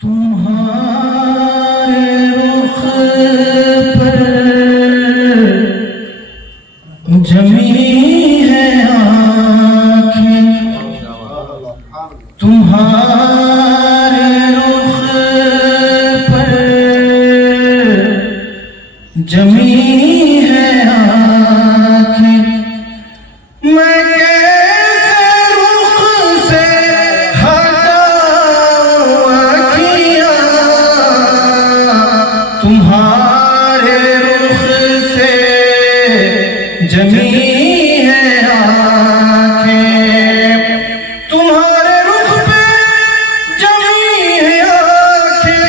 तुम्हारे रुख पर जमी है आँखें, तुम्हारे रुख पर जमी है आँखें। मैं कैसे रुख से हटाऊं आँखियाँ, तुम्हारे रुख से जमी है आँखें। तुम्हारे रुख पे जमी है आँखें,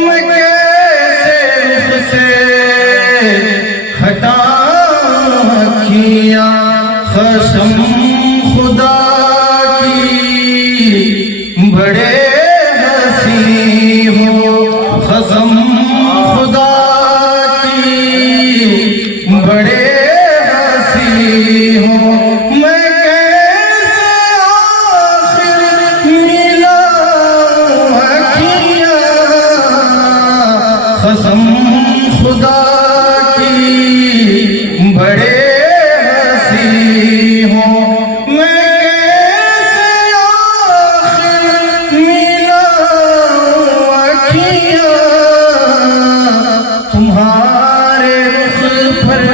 मैं कैसे रुख से हटाऊं आँखियाँ। कसम खुदा की बड़े हंसी हो, कसम खुदा की बड़े हंसी हो। मैं कैसे आखिर मिलाऊं आँखियाँ, कसम खुदा की बड़े हो। मैं कैसे आखिर मिलाऊं आँखियाँ, तुम्हारे रुख पर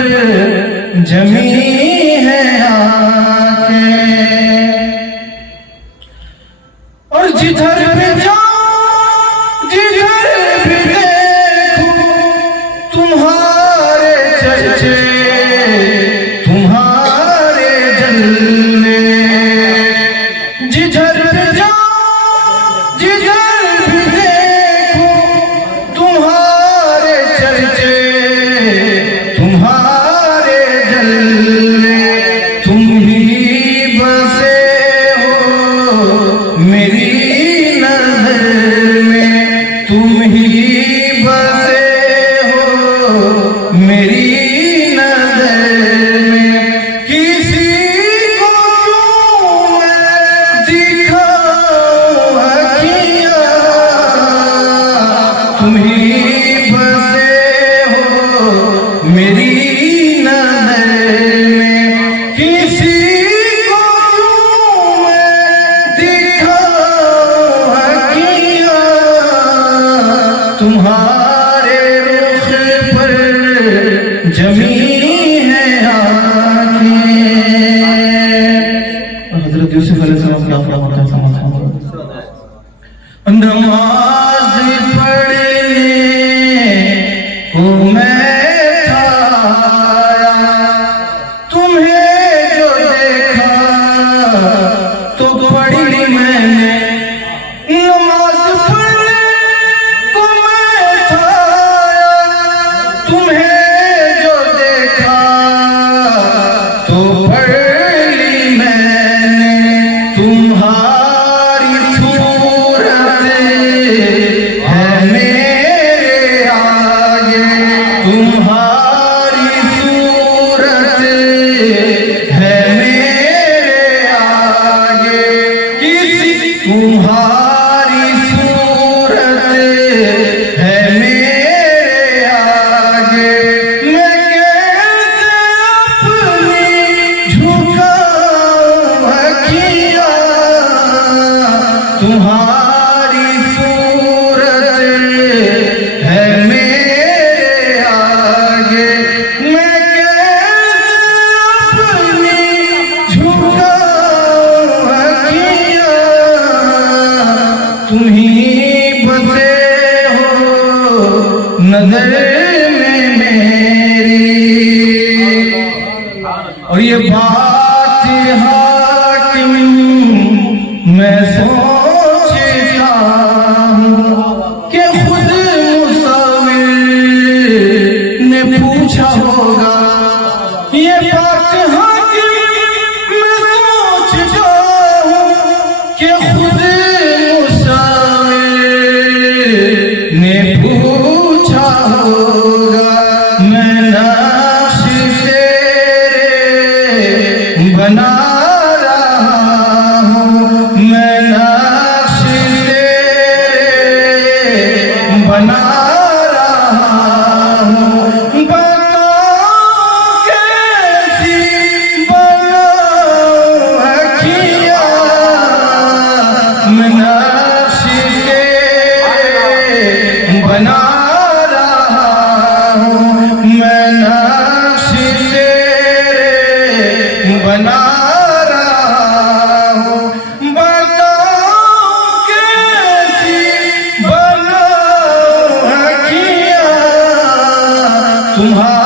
जमी है आँखें। और जिधर भी जाऊं जिधर भी देखूं तुम्हारे चर्चे, तुम्हारे जलवे। जिधर भी जाऊं जिधर भी देखूं तुम्हारे चर्चे, तुम्हारे जलवे। तुम ही बसे हो मेरी नजर में, तुम ही बसे हो मेरी नजर में। किसी को क्यों मैं दिखाऊं आँखियाँ, तुम ही बसे हो मेरी नजर में। किसी को क्यों मैं दिखाऊं आँखियाँ, तुम्हारे रुख पर जमी है आँखें। हज़रत यूसुफ अलैहिस्सलाम क्या फरमाते हैं, समझो। नमाज पढ़ने को मैं था आया, तुम्हें जो देखा तो पढ़ी मैंने। नमाज पढ़ने को मैं था आया, तुम्हें जो देखा तो पढ़ ली मैंने। तुम्हारी सूरत है मेरे आगे, तुम्हारी सूरत है मेरे आगे। किसी तुम्हारी सूरत है मेरे आगे। मैं कैसे अपनी झुकाऊं आँखियाँ, तुम्हारी सूरत है मेरे आगे। मैं कैसे अपनी झुकाऊं आँखियाँ, तुम ही बसे हो नजर में मेरी। और ये बात हाकिम मैं सोचता हूँ कि खुद मुसाविर ने पूछा होगा। ये बात हाकिम मैं सोचता हूँ कि खुद मुसाविर ने पूछा होगा। तुम्हारा